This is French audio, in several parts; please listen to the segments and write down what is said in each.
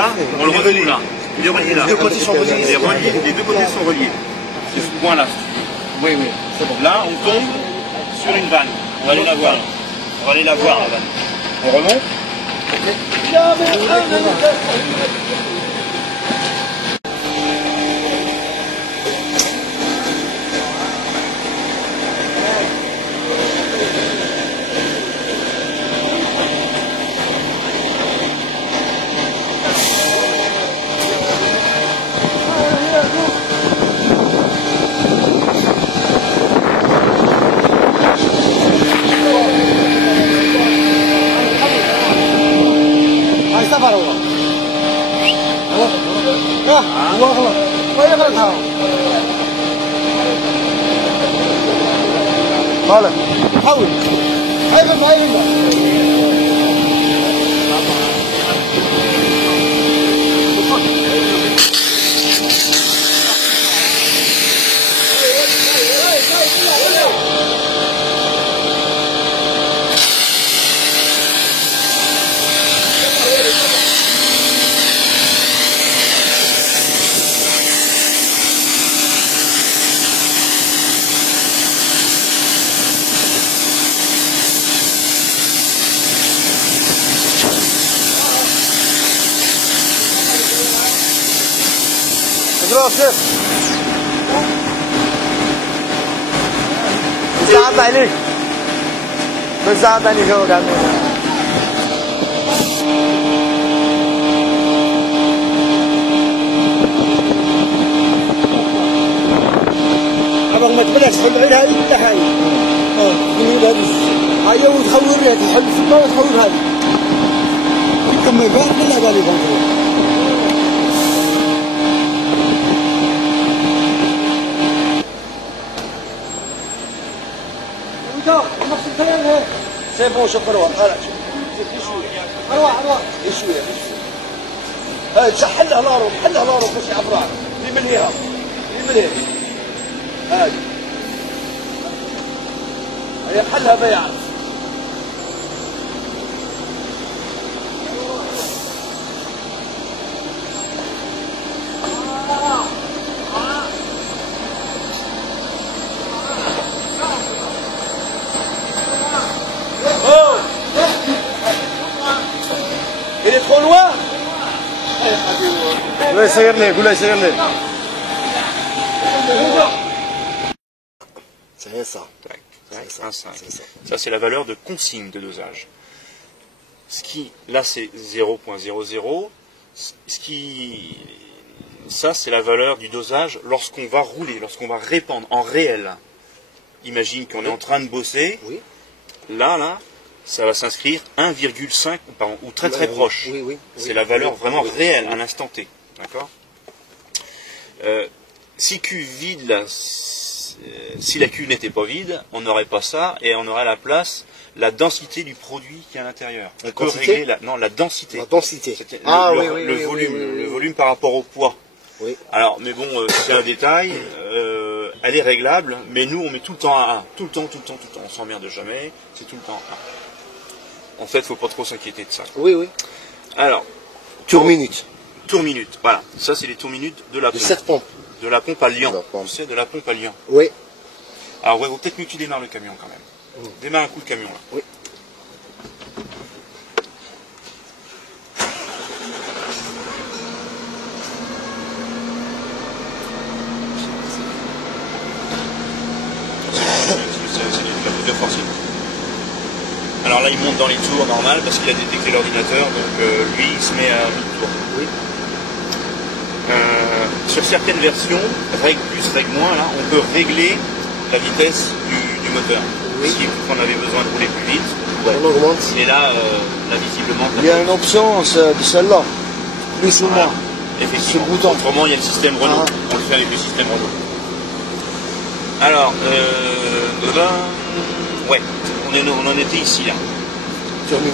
là, on le retrouve là. Il est relié là. Les deux côtés sont reliés. Les deux côtés sont reliés. C'est ce point-là. Oui, oui, c'est bon. Là, on tombe sur une vanne. On va aller la voir. On va aller la voir, la vanne. On remonte. طالع حاول هاي راسك زعب عليك بزعب عليك هو قاعد قبل ما تبلش تحل عليها انت هاي هاي وتخور لها تحل في الماء وتخور هاي كم يبان كلها بالي بنقول C'est bon, je peux voir. اروح شويه حلها لارو باش يعبرها اللي مليها هاي هي حلها ما يعرف Il est trop loin. C'est ça. Ça, c'est la valeur de consigne de dosage. Ce qui, là, c'est 0.00. Ça, c'est la valeur du dosage lorsqu'on va rouler, lorsqu'on va répandre en réel. Imagine qu'on est en train de bosser. Oui. Là, ça va s'inscrire 1,5 ou très très proche. Oui. C'est la valeur vraiment réelle, à l'instant T. D'accord. Si Q vide, là, si la Q n'était pas vide, on n'aurait pas ça et on aurait à la place la densité du produit qui est à l'intérieur. La quantité ? Non, la densité. La densité. Le volume par rapport au poids. Oui. Alors, mais bon, c'est un détail. Elle est réglable, mais nous on met tout le temps à 1. Tout le temps. On s'emmerde jamais. C'est tout le temps à 1. En fait, il ne faut pas trop s'inquiéter de ça. Oui. Alors, tour minute. Tour minute, voilà. Ça, c'est les tours minutes de la pompe. De cette pompe. De la pompe à liant. C'est de la pompe à liant. Oui. Alors, ouais, peut-être mieux que tu démarres le camion quand même. Démarre un coup de camion là. Oui. C'est la force. Alors là, il monte dans les tours normales parce qu'il a détecté l'ordinateur, donc lui, il se met à 1000 tours. Oui. Sur certaines versions, règle plus, règle moins, là, on peut régler la vitesse du moteur. Oui. Si on avait besoin de rouler plus vite, on augmente. Et là, visiblement... Il y a une option de celle-là, plus ou moins. Effectivement. Ce bouton. Autrement, il y a le système Renault. On le fait avec le système Renault. Alors, ouais, on en était ici, là.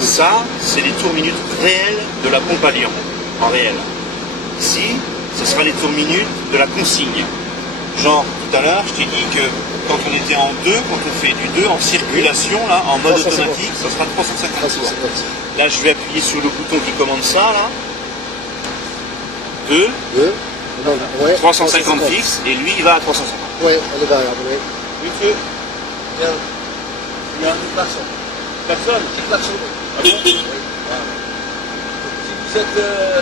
Ça, c'est les tours minutes réels de la pompe à liant, en réel. Ici, ce sera les tours minutes de la consigne. Genre, tout à l'heure, je t'ai dit que quand on était en 2, quand on fait du 2 en circulation, là, en mode automatique, ça sera 350 tours. Là, je vais appuyer sur le bouton qui commande ça, là. 2, 2, ouais, 350 fixe, et lui il va à 350. Oui, elle est variable, oui. Monsieur, Il y a une personne. personne. Une personne. Ah bon? Oui. Voilà. Si vous êtes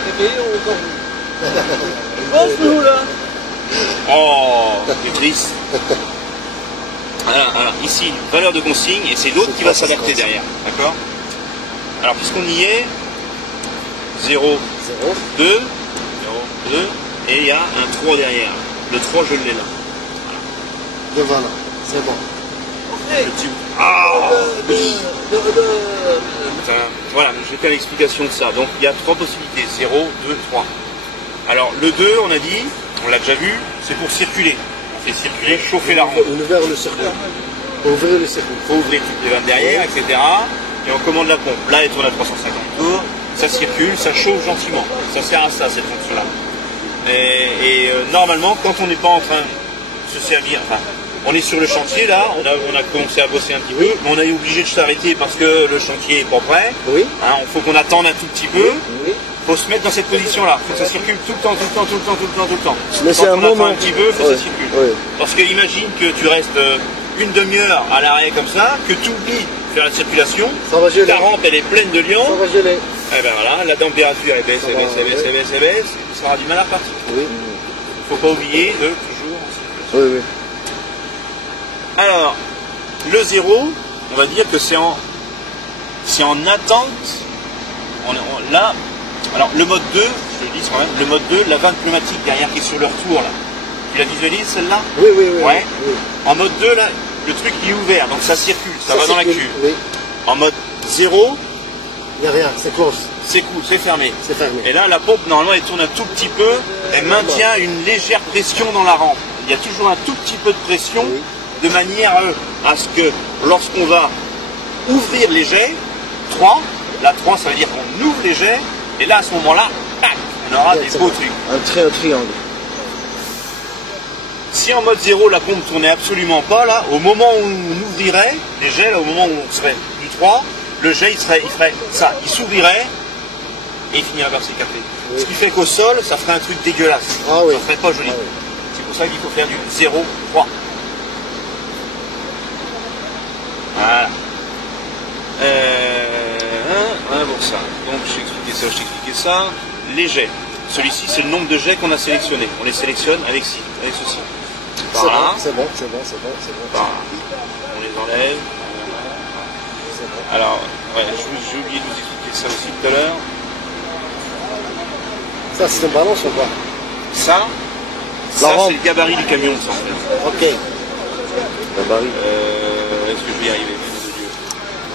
réveillé, on dort. Bonjour là. Oh, c'est triste. Alors, ici, valeur de consigne, et c'est l'autre qui va s'adapter derrière. D'accord? Alors, puisqu'on y est, 0, 0. 2, 0, 2, et il y a un 3 derrière. Le 3, je l'ai là. Le voilà, c'est bon. Le petit... Ah oui. Enfin, voilà, j'ai fait l'explication de ça. Donc, il y a 3 possibilités. 0, 2, 3. Alors, le 2, on a dit, on l'a déjà vu, c'est pour circuler. On fait circuler, chauffer la rampe. On ouvre le circuit. On ouvre le circuit. Il faut ouvrir toutes les vannes derrière, etc. Et on commande la pompe. Là, elle tourne à 350 tours. Ça circule, ça chauffe gentiment. Ça sert à ça, cette fonction-là. Et normalement, quand on n'est pas en train de se servir, enfin, on est sur le chantier là, on a commencé à bosser un petit peu, mais on est obligé de s'arrêter parce que le chantier est pas prêt. Oui. Hein, il faut qu'on attende un tout petit peu. Oui. Il faut se mettre dans cette position-là. Il faut que ça circule tout le temps, tout le temps, tout le temps, tout le temps, tout le temps. Mais c'est Quand un on attend moment. un petit peu, il faut que ça circule. Oui. Parce que imagine que tu restes une demi-heure à l'arrêt comme ça, que tu oublies de faire la circulation, Ça va geler. ta rampe elle est pleine de liant, Ça va geler. et ben voilà, la température elle baisse, elle baisse, elle baisse, elle baisse, elle baisse, ça aura du mal à repartir. Oui. Il ne faut pas oublier de toujours en circulation. Oui, oui. Alors, le 0, on va dire que c'est en attente. Là, alors le mode 2, je le dis quand même, le mode 2, la vanne pneumatique derrière qui est sur le retour là. Tu la visualises celle-là? Oui, oui, oui. Ouais. Oui. En mode 2, là, le truc il est ouvert, donc ça circule, ça va dans la circule, cuve. Oui. En mode 0, Il n'y a rien, c'est close. c'est cool, c'est fermé. C'est fermé. Et là, la pompe, normalement, elle tourne un tout petit peu, elle maintient une légère pression dans la rampe. Il y a toujours un tout petit peu de pression, Oui. de manière à ce que lorsqu'on va ouvrir les jets, 3, la 3, ça veut dire qu'on ouvre les jets, et là, à ce moment-là, tac, on aura des beaux trucs. Un triangle. Si en mode 0, la pompe tournait absolument pas, là, au moment où on ouvrirait les jets, là, au moment où on serait du 3, le jet, il ferait ça, il s'ouvrirait, et il finirait par s'écarter. Oui. Ce qui fait qu'au sol, ça ferait un truc dégueulasse. Ah oui. Ça ferait pas joli. Ah oui. C'est pour ça qu'il faut faire du 0, 3. Voilà. Voilà pour ça. Donc, je t'ai expliqué ça. Les jets. Celui-ci, c'est le nombre de jets qu'on a sélectionnés. On les sélectionne avec ceci. C'est Par là. bon, c'est bon, c'est bon, c'est bon, c'est bon. Par là. On les enlève. C'est bon. Alors, ouais, j'ai oublié de vous expliquer ça aussi tout à l'heure. Ça, c'est une balance ou pas? Ça, rampe. c'est le gabarit du camion, ça, en fait. Ok. Gabarit. Est-ce que je vais y arriver, nom de Dieu?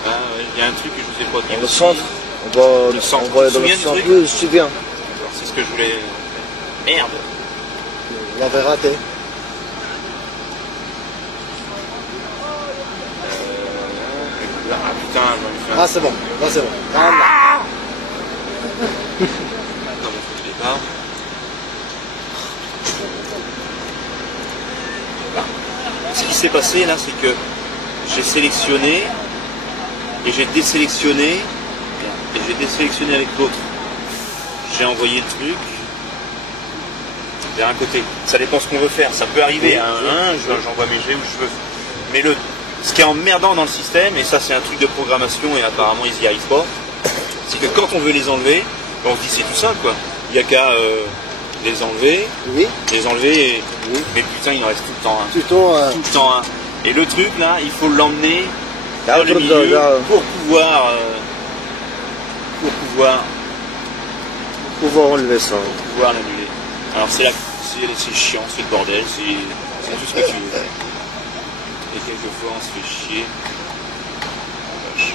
Ah, ouais, il y a un truc que je ne sais pas dire. Le centre. Le centre. On va Tu te dans le souviens du centre. truc? Oui, je me souviens. C'est ce que je voulais... Merde. On l'avait raté. Ah putain, j'en ai fait un... Ah, c'est bon. Là, c'est bon. Ah, là. Dans mon truc de départ. Là. Ce qui s'est passé là, c'est que j'ai sélectionné et j'ai désélectionné et j'ai désélectionné avec l'autre. J'ai envoyé le truc vers un côté. Ça dépend ce qu'on veut faire. Ça peut arriver à un, j'envoie mes jets où je veux. Mais ce qui est emmerdant dans le système, et ça c'est un truc de programmation et apparemment ils n'y arrivent pas, c'est que quand on veut les enlever, on se dit c'est tout simple quoi. Il n'y a qu'à les enlever, Oui. et... Oui. Mais putain il en reste tout le temps un. Plutôt. Tout le temps un. Et le truc là, il faut l'emmener Là, dans le milieu là. pour pouvoir Pouvoir enlever ça. l'annuler. Alors c'est chiant, c'est le bordel, c'est tout ce que tu veux. Et quelquefois on se fait chier. Vache.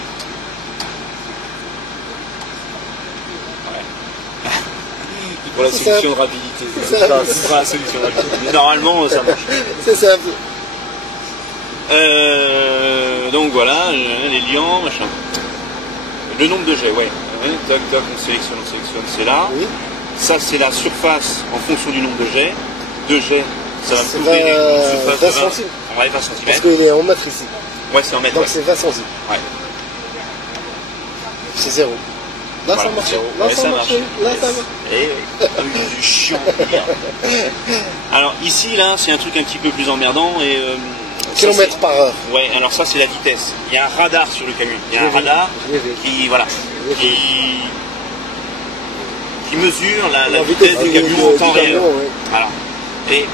Ouais. Pour la C'est solution ça. de rapidité. C'est ça. C'est pour la solution de rapidité. Mais normalement ça marche. C'est simple. Donc voilà, les liants, machin. Le nombre de jets, ouais. Tac, tac, on sélectionne, c'est là. Oui. Ça, c'est la surface en fonction du nombre de jets. 2 jets, ça va me C'est couvrir une 20 surface de 20 centimes. Ouais, 20 Parce cm. qu'il est en mètre ici. Ouais, c'est en mètre. Donc Ouais. c'est 20 centimes. Ouais. C'est 0. Là, Voilà, ça marche. zéro. Là, Ouais, ça marche. Là, ça marche. Et oui, c'est chiant. on peut dire. Alors ici, là, c'est un truc un petit peu plus emmerdant et ça, Kilomètres par heure. ouais, alors ça c'est la vitesse. Il y a un radar sur le camion. Il y a un Je l'ai vu, radar je l'ai vu. qui, voilà, Je l'ai vu. qui mesure la vitesse du camion en temps réel. camion, ouais. Voilà. Et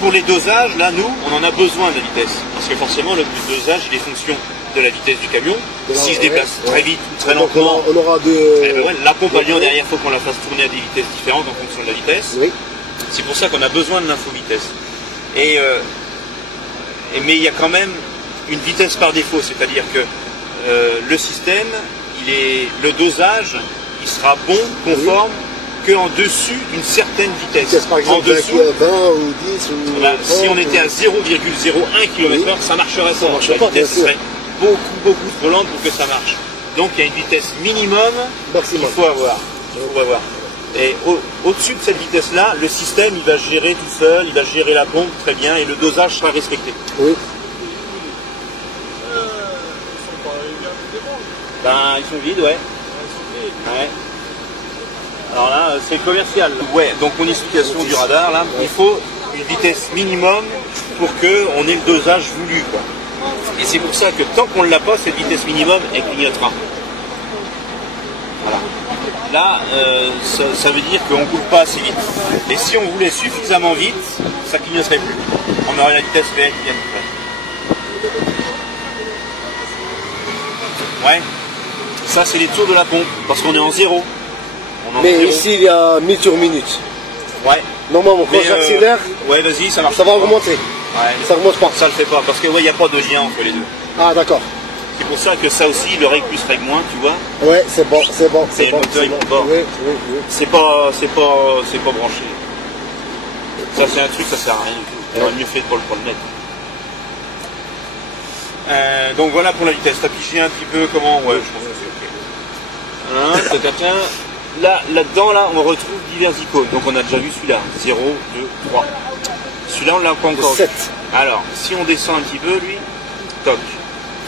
pour les dosages, là, nous, on en a besoin de la vitesse. Parce que forcément, le dosage, il est fonction de la vitesse du camion. S'il se déplace très vite ou très Donc, lentement, on aura de. eh ben ouais, la pompe à liant derrière, il faut qu'on la fasse tourner à des vitesses différentes en fonction de la vitesse. Oui. C'est pour ça qu'on a besoin de l'info-vitesse. Mais il y a quand même une vitesse par défaut, c'est-à-dire que le système, le dosage, il sera bon, conforme, qu'en dessus d'une certaine vitesse. Par En exemple, dessous, 20 ou 10 ou. là, si 30, on était à 0,01 km/h, ça marcherait pas. marche La pas, vitesse bien sûr. serait beaucoup trop lente pour que ça marche. Donc il y a une vitesse minimum qu'il Maximum. faut avoir. Et au-dessus de cette vitesse-là, le système il va gérer tout seul, il va gérer la pompe très bien et le dosage sera respecté. Oui. Ben, ils sont vides, ouais. Ouais. Alors là, c'est commercial. Ouais, donc mon explication du radar, là, il faut une vitesse minimum pour qu'on ait le dosage voulu, quoi. Et c'est pour ça que tant qu'on ne l'a pas, cette vitesse minimum, elle clignotera. Voilà. Là, ça veut dire qu'on ne coule pas assez vite. Et si on voulait suffisamment vite, ça clignoterait plus. On aurait la vitesse réelle qui vient de faire. Ouais. Ça, c'est les tours de la pompe, parce qu'on est en zéro. On est en Mais zéro. ici, il y a 1000 tours minute. Ouais. Normalement, quand Mais, j'accélère, ouais, vas-y, ça marche. ça va pas. augmenter. Ouais. Ça remonte pas. Ça le fait pas, parce qu'il n'y a pas de lien entre les deux. Ah, d'accord. C'est pour ça que ça aussi, le règle plus règle moins, tu vois, Ouais, c'est bon, c'est bon, Et c'est le bon. moteur, c'est il bon. coupe pas. Oui, oui, oui. c'est pas branché. Ça, c'est un truc, ça sert à rien du tout. On aurait mieux fait de pas le mettre. Donc voilà pour la vitesse. T'as piché un petit peu comment? Ouais, je pense que c'est ok. Là-dedans, là, on retrouve divers icônes. Donc on a déjà vu celui-là. 0, 2, 3. Celui-là, on l'a pas encore vu. 7. Alors, si on descend un petit peu, lui, toc.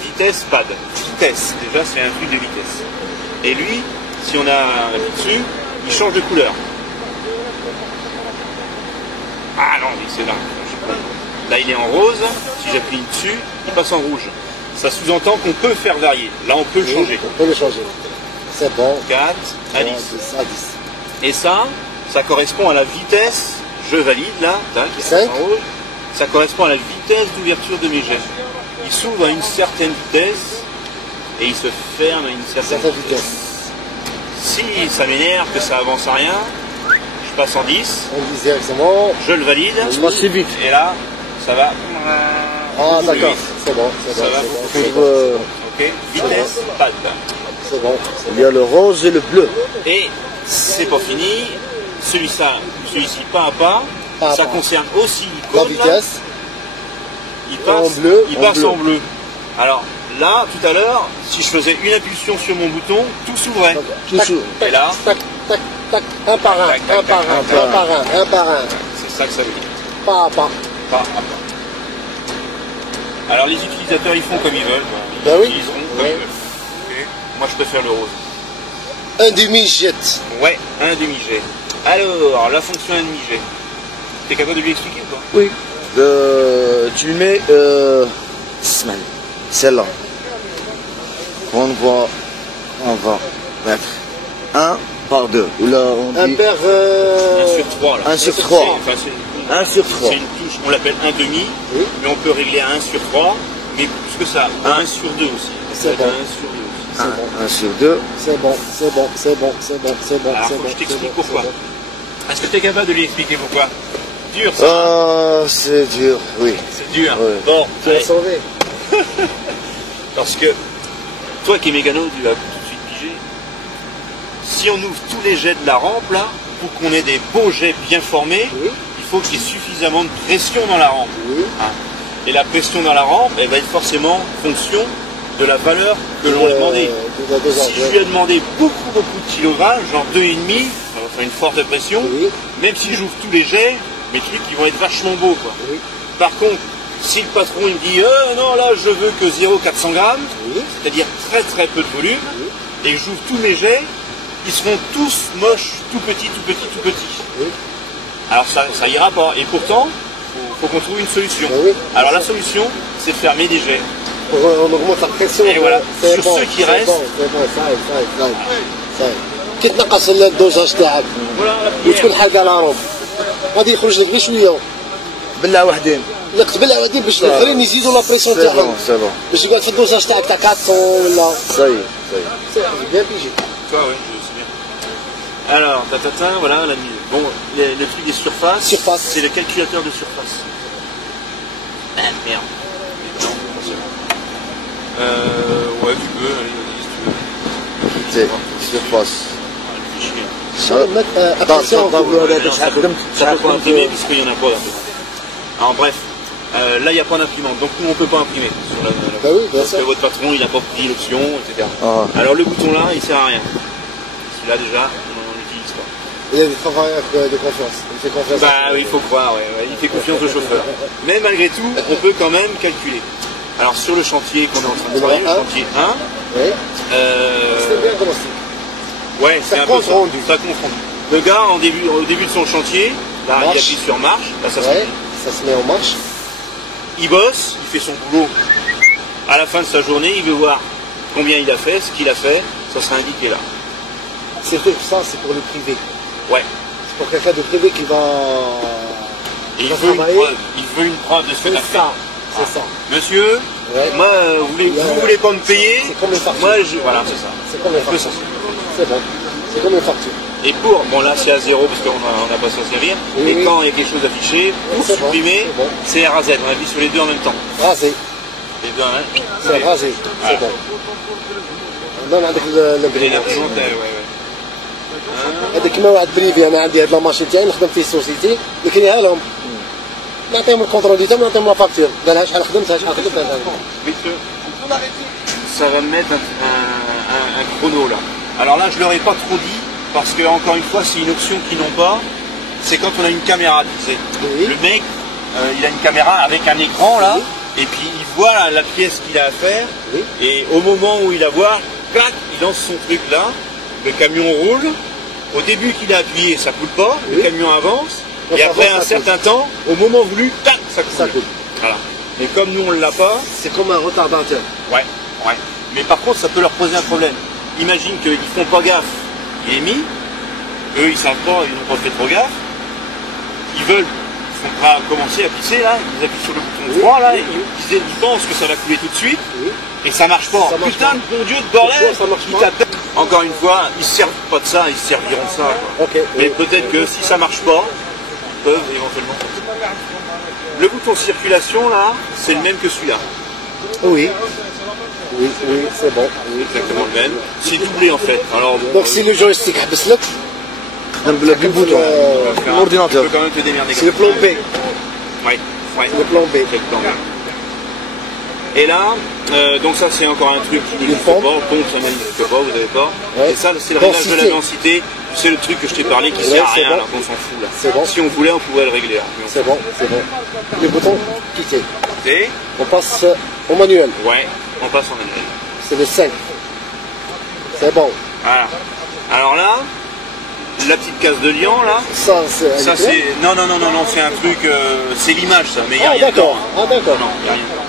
Vitesse, pad. Vitesse, déjà, c'est un truc de vitesse. Et lui, si on a un dessus, il change de couleur. Ah non, mais c'est là. Là, il est en rose. Si j'appuie dessus, il passe en rouge. Ça sous-entend qu'on peut faire varier. Là, on peut le changer. On peut le changer. C'est bon. 4 à 10. À 10. Et ça correspond à la vitesse, je valide là, tac, il 5. passe en rouge. Ça correspond à la vitesse d'ouverture de mes jets. Il s'ouvre à une certaine vitesse et il se ferme à une certaine Certaine vitesse. Si ça m'énerve, que ça avance à rien, je passe en 10, On dit directement. je le valide, Je passe vite. et là, ça va. Ah, beaucoup plus d'accord. vite. C'est bon, c'est Ça bon. va c'est bon, beaucoup c'est plus bon, c'est bon. Ok, vitesse, pad. C'est bon. Il y a le rose et le bleu. Et c'est pas fini, celui-ci pas à pas, Pas à ça pas. concerne aussi La l'icône, là. vitesse. Il passe, En bleu, il en passe bleu. en bleu. Alors là, tout à l'heure, si je faisais une impulsion sur mon bouton, tout s'ouvrait. Toujours. Et là, Tac, tac, tac. Un par un, Tac, tac, un par tac, un, tac, un par un, un par un. c'est ça que ça veut dire. Pas à pas. Pas à pas. Alors les utilisateurs, ils font comme ils veulent. Ils Ben oui. utiliseront comme Ouais. ils veulent. Ok. Moi, je préfère le rose. Un demi-jet. Ouais, un demi-jet. Alors, la fonction un demi-jet. T'es capable de lui expliquer ou pas? Oui. Tu mets celle-là. On va mettre 1 par 2. Ou là on Un dit paire. 1 sur 3 là. 1 sur 3. Enfin, 1 sur 3. c'est une touche, on l'appelle un demi, Oui. mais on peut régler à 1 sur 3, mais plus que ça, à 1 sur 2 aussi. C'est Ça peut bon. être 1 sur 2 aussi. 1 sur 2. C'est bon, c'est bon, c'est bon, c'est bon, c'est bon, Alors, c'est faut bon. que je t'explique c'est bon, pourquoi. c'est bon. Est-ce que tu es capable de lui expliquer pourquoi? Dur ça, C'est dur, oui. c'est dur. Ouais. Bon, Tu l'as allez. sauvé. Parce que toi qui es mécano, tu vas tout de suite piger. Si on ouvre tous les jets de la rampe là, pour qu'on ait des beaux jets bien formés, Oui. il faut qu'il y ait suffisamment de pression dans la rampe. Oui. Hein. Et la pression dans la rampe, elle va être forcément fonction de la valeur que l'on a demandé. Si je lui ai demandé beaucoup de kilogrammes, genre 2,5, enfin une forte pression, Oui. même si j'ouvre tous les jets, mes trucs ils vont être vachement beaux quoi. Oui. Par contre, si le patron il me dit non là je veux que 0,400 grammes, Oui. c'est-à-dire très très peu de volume, et que j'ouvre tous mes jets, ils seront tous moches, tout petits. Oui. Alors ça ira pas. Et pourtant, faut qu'on trouve une solution. Oui. Alors la solution, c'est de fermer des jets. On augmente la pression. Et voilà. C'est Sur bon, ceux qui c'est restent. bon, c'est bon, صايب. كي تنقص الدوزاج تاعك Voilà la وتكون prière. حاجه على روب غادي يخرج لك غير شويه بالله وحدين. لا قبل عادي باش الاخرين يزيدوا لا بريسيون C'est تاعهم bon, c'est bon. باش يقعد في الدوزاج تاعك تاع 400 ولا Ça y est. بيان بيجي. Tu vois, ouais, je sais bien. Alors, voilà la mise. Bon, le truc des surfaces. Surface. C'est le calculateur de surface. Ah merde. Non, pas sûr. Ouais, tu peux, allez, vas-y, si tu veux. C'est surface. Réfléchir. Attention, Ça peut pas imprimer puisqu'il y en a pas d'un peu. Alors bref, là il n'y a pas d'imprimante, donc nous on ne peut pas imprimer sur la Bah oui, bien parce sûr. que votre patron il n'a pas pris l'option, etc. Ah. Alors le bouton là il sert à rien. Celui-là déjà on n'utilise pas. Il y a des travailleurs de confiance. Il fait confiance. Bah oui, il faut croire, ouais, il fait confiance au chauffeur. Mais malgré tout, on peut quand même calculer. Alors sur le chantier qu'on est en train de travailler, le chantier 1, Oui. C'est bien commencé. ouais, c'est un peu compte ça. rendu. Ça compte rendu. Le gars, au début de son chantier, là, il Marche. appuie sur marche, là, ça se Ouais, ça se met en marche. il bosse, il fait son boulot. À la fin de sa journée, il veut voir combien il a fait, ce qu'il a fait, ça sera indiqué là. Surtout ça, c'est pour le privé. Ouais. C'est pour quelqu'un de privé qui va. Et il va veut une travailler. preuve. Il veut une preuve de ce qu'il a C'est fait. ça. C'est ça. Monsieur, Ouais. moi, vous voulez pas me payer, C'est comme une facture. moi, voilà, c'est ça. C'est comme une Un peu facture. ça. C'est bon. C'est comme une facture. Et pour, bon là c'est à zéro parce qu'on n'a pas s'en servir, Oui, et oui. quand il y a quelque chose affiché, pour C'est bon, supprimer, c'est bon. c'est R à Z, on appuie sur les deux en même temps. Rasé. Les deux en même temps. C'est rasé. Voilà. C'est bon. même عندك Et البريمون. l'imprimante, ouais. هذا كيما واحد بريفي انا عندي هاد لاماشين تاعي نخدم فيه سوسيتي اللي كاينها لهم نعطيهم الكونترول ديالهم ونعطيهم لا فاكتور قال لها شحال خدمت شحال خدمت Messieurs, ça va me mettre un chrono là. Alors là, je leur ai pas trop dit, parce que encore une fois, c'est une option qu'ils n'ont pas. C'est quand on a une caméra, tu sais. Oui. Le mec, il a une caméra avec un écran là, et puis il voit la pièce qu'il a à faire, Oui. et au moment où il la voit, clac, il lance son truc là, le camion roule. Au début qu'il a appuyé, ça coule pas, le Oui. camion avance, Donc et après avance, un ça certain temps, au moment voulu, tac, ça Ça coule. coule. Voilà. Mais comme nous on l'a pas, c'est comme un retardateur. ouais. Mais par contre, ça peut leur poser un problème. Imagine qu'ils font pas gaffe, il est mis, eux ils savent pas, ils n'ont pas fait trop gaffe, ils veulent, ils vont pas commencer à pisser là, ils appuient sur le bouton droit là, et ils pensent que ça va couler tout de suite, Oui. et ça marche pas. Ça marche Putain pas. de bon Dieu de bordel, Pourquoi ça marche ils pas t'appellent. Encore une fois, ils se servent pas de ça, ils se serviront de ça. Quoi. Ok. Mais Oui. peut-être que si ça marche pas, ils peuvent éventuellement. Le bouton circulation là, c'est le même que celui-là. Oui. Oui, c'est bon. Oui. Exactement le même. C'est doublé en fait. Alors bon, Donc si le joystick حبس لك Le bouton. faire un- L'ordinateur. Tu peux quand même te démerder. c'est le plan B. Ouais. Le plan B. C'est le plan B. Et là, donc ça c'est encore un truc qui n'existe pompe. pas, pompe ça n'existe pas, vous n'avez pas. Ouais. Et ça c'est le réglage de la Densité. densité, c'est le truc que je t'ai parlé qui Ouais, sert à c'est rien, bon. là, qu'on s'en fout là. C'est bon. Si on voulait, on pourrait le régler là. Mais on C'est bon, c'est bon. Le bouton quitter. fait. On passe au manuel. Ouais, on passe en manuel. C'est le 5. C'est bon. Voilà. Alors là, la petite case de liant là, Ça c'est. ça c'est. Non, c'est un truc. C'est l'image ça, mais il n'y a Ah rien dedans. d'accord. Ah d'accord. Non, il n'y a rien dedans.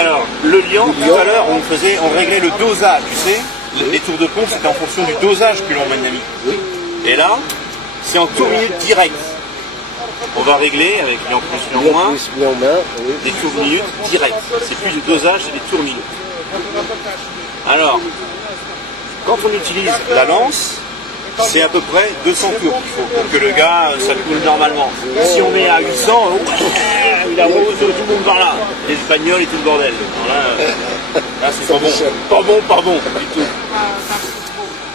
Alors, le liant, tout à l'heure, on réglait le dosage, tu sais. Les tours de pompe, c'était en fonction du dosage que l'on m'a mis. Oui. Et là, c'est en tour minute direct. On va régler avec liant plus, liant moins, Plus, bien main. Oui. des tours minutes direct. C'est plus du dosage, c'est des tours minutes. Alors, quand on utilise la lance, c'est à peu près 200 tours qu'il faut pour que le gars, ça coule normalement. Si on met à 800, il arrose tout le monde par là. Les Espagnols et tout le bordel. Alors là, c'est pas bon. Pas bon du tout.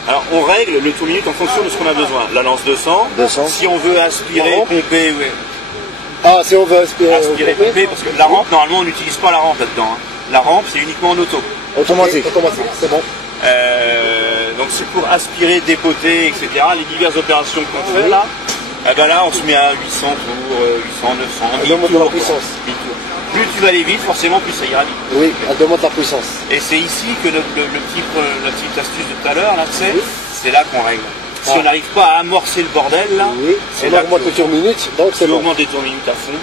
Alors on règle le tour minute en fonction de ce qu'on a besoin. La lance 200. 200. Si on veut aspirer, La rampe. pomper, ouais. Ah si on veut aspirer. pomper, parce que la rampe, normalement, on n'utilise pas la rampe là-dedans. Hein. La rampe, c'est uniquement en auto. Automatique. Automatique. C'est bon. Donc c'est pour aspirer, dépoter, etc. Les diverses opérations qu'on fait là. Eh ben là, on se met à 800 tours, 800, 900, 1000 Le mode de la tours. puissance. 1000 tours. plus tu vas aller vite, forcément plus ça ira vite. Oui, elle demande la puissance. Et c'est ici que la petite astuce de tout à l'heure, là, tu sais, Oui. c'est là qu'on règle. Si Ah. on n'arrive pas à amorcer le bordel, là, Oui, c'est on là augmente que le tour minute, donc c'est tu bon. augmentes les tours minutes à fond,